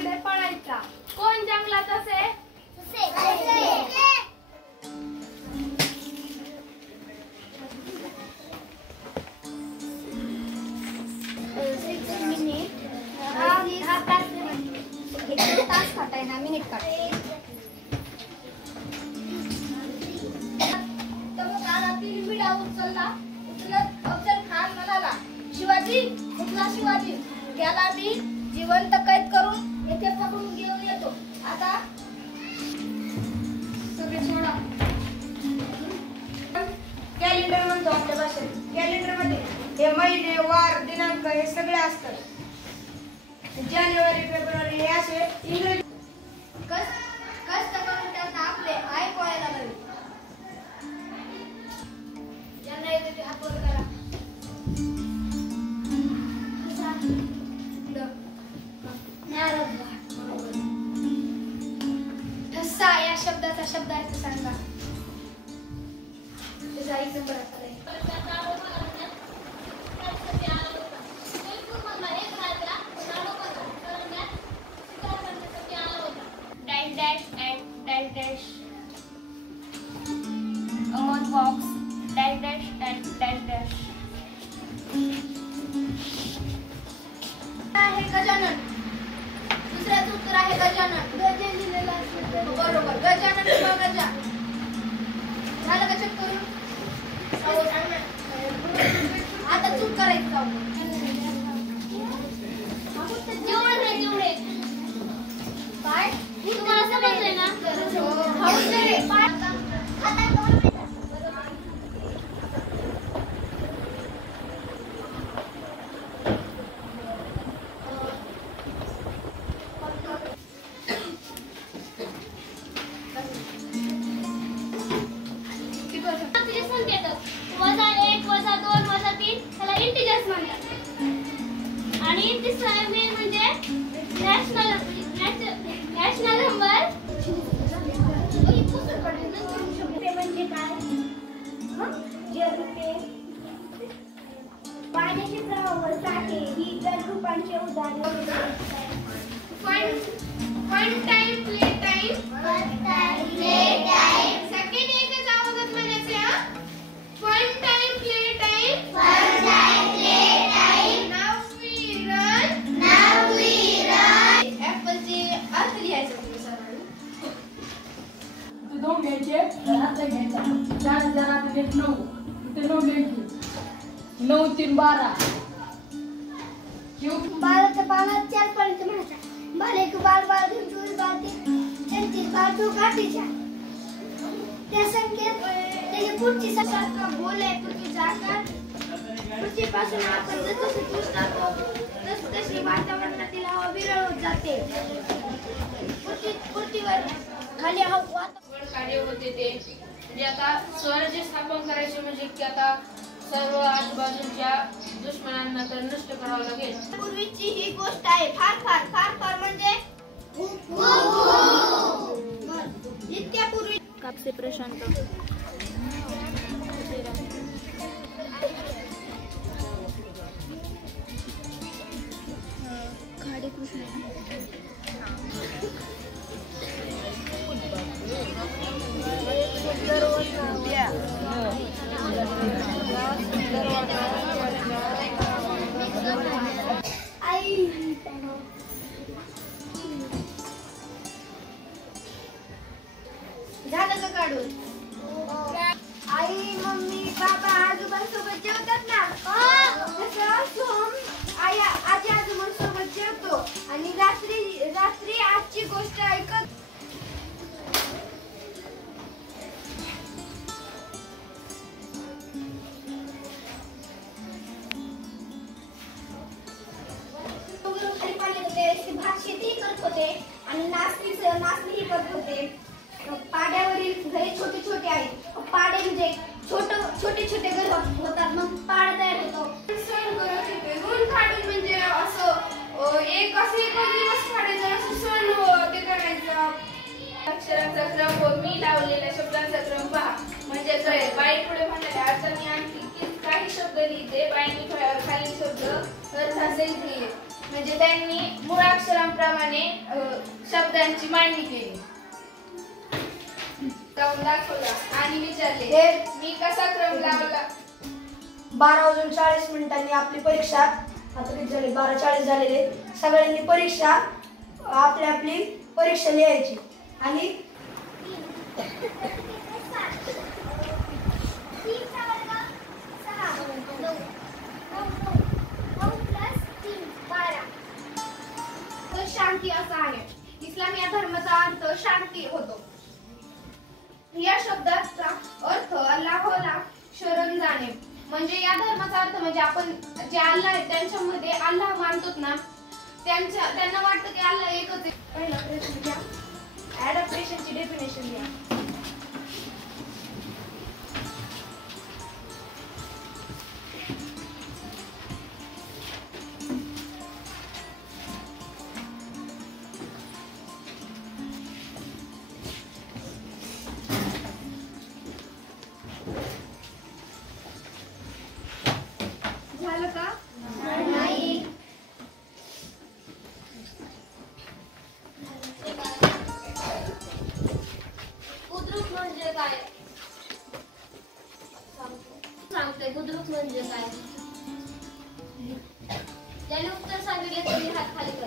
इकडे पळायचा. कोण जंगलात असे? तास काटाय ना मिनिट काट. उचलत अफजल खान म्हणाला, शिवाजी कुठला शिवाजी? त्याला मी जिवंत कैद करून येथे पकडून घेऊन येतो. आता सगळे सोडा. कॅलेंडर म्हणतो आपल्या भाषेत. कॅलेंडर मध्ये हे महिने वार दिनांक हे सगळे असतात. जानेवारी फेब्रुवारी हे असे इंग्रजी. कष्ट करून त्यांना आपले आई पोहायला लागले. ज्यांना येते ते हात वर करा. ठसा या शब्दाचा शब्द आहे तो सांगा. त्याचा एक नंबर आहे. Among box dash dash and dash dash. आहे गजानन. दुसऱ्याचं उत्तर आहे गजानन. गजा लिहिलेलं असेल बरोबर. गजानन किंवा गजा. झालं का चेक करून? आता चूक करायचं. जेवढे काय तुम्हाला समजलंय ना? आणि तिसरा मेन म्हणजे नॅशनल नंबर. म्हणजे काय? जलरूपे पाण्याचे प्रवाह साठे ही जलरूपांचे उदाहरण. Fun time, play time. Second एकच आवाजात म्हणायचे हा. Fun time, play time. Now we run. ऍपलचे अर्थ लिहायचे तुम्ही सर्वांनी. तू 2 घ्यायचे हात घ्यायचा. 4 4 8 9 ते 9 घ्यायचे. 9 3 12. बाराच्या पानात 4 पर्यंत म्हणायचा. बाल एक बाल बाल दोन बाल तीन 33 बाल 2 काठीच्या. त्या संख्येत त्याची पुढची संख्या बोल आहे. पृथ्वीचा आकार. पृथ्वीपासून आपण जसं दूर जातो तशी वातावरणातील हवा विरळ होत जाते. पृथ्वीवर खाली हवा कार्य होते ते म्हणजे आता स्वराज्य स्थापन करायचे म्हणजे की आता सर्व आजूबाजूच्या दुश्मनांना तर नष्ट करावं लागेल. पूर्वीची ही गोष्ट आहे. फार फार फार फार म्हणजे इतक्या पूर्वी. कापसे प्रशांत. खाडे कृष्ण. झालं का काढून? आई मम्मी बाबा आजोबांसोबत जेवतात ना. तसं सोम आजी आजोबांसोबत जेवतो आणि रात्री आजची गोष्ट ऐकत. खाली पाणी होते. भात शेती करत होते आणि नाचणी करत होते. पाड्यावरील घरे छोटे छोटे आहेत. पाडे म्हणजे छोटे छोटे घर होतात. मग पाड तयार होतो. सण करत होते. ऊन काढून म्हणजे असं एक दिवस काढायचं असं सण ते करायचं. अक्षरांचा क्रम मी लावलेल्या शब्दांचा क्रम पहा म्हणजे कळेल. बाई पुढे म्हणाले आता मी आणखी काही शब्द लिहिते. बाईंनी खालील शब्द अर्थासहित लिहिले म्हणजे त्यांनी मुळाक्षर अक्षरांप्रमाणे शब्दांची मांडणी केली. जाऊन दाखवला आणि विचारले मी कसा क्रम लावला. 12:40 आपली परीक्षा. आता किती झाले? 12:40 झालेले. सगळ्यांनी परीक्षा आपली परीक्षा लिहायची आणि शांती असा आहे. इस्लाम या धर्माचा अर्थ शांती होतो. या शब्दाचा अर्थ अल्लाहला शरण जाणे. म्हणजे या धर्माचा अर्थ म्हणजे आपण जे अल्लाह आहेत त्यांच्यामध्ये अल्लाह मानतोत ना, त्यांना वाटतं की अल्लाह एकच आहे. पहिला प्रश्न घ्या. ॲडॅप्टेशनची डेफिनेशन घ्या. झालं का? नाही. बुद्रुक म्हणजे काय? सांगते बुद्रुक म्हणजे काय? ज्याने उत्तर सांगितले त्यांनी हात खाली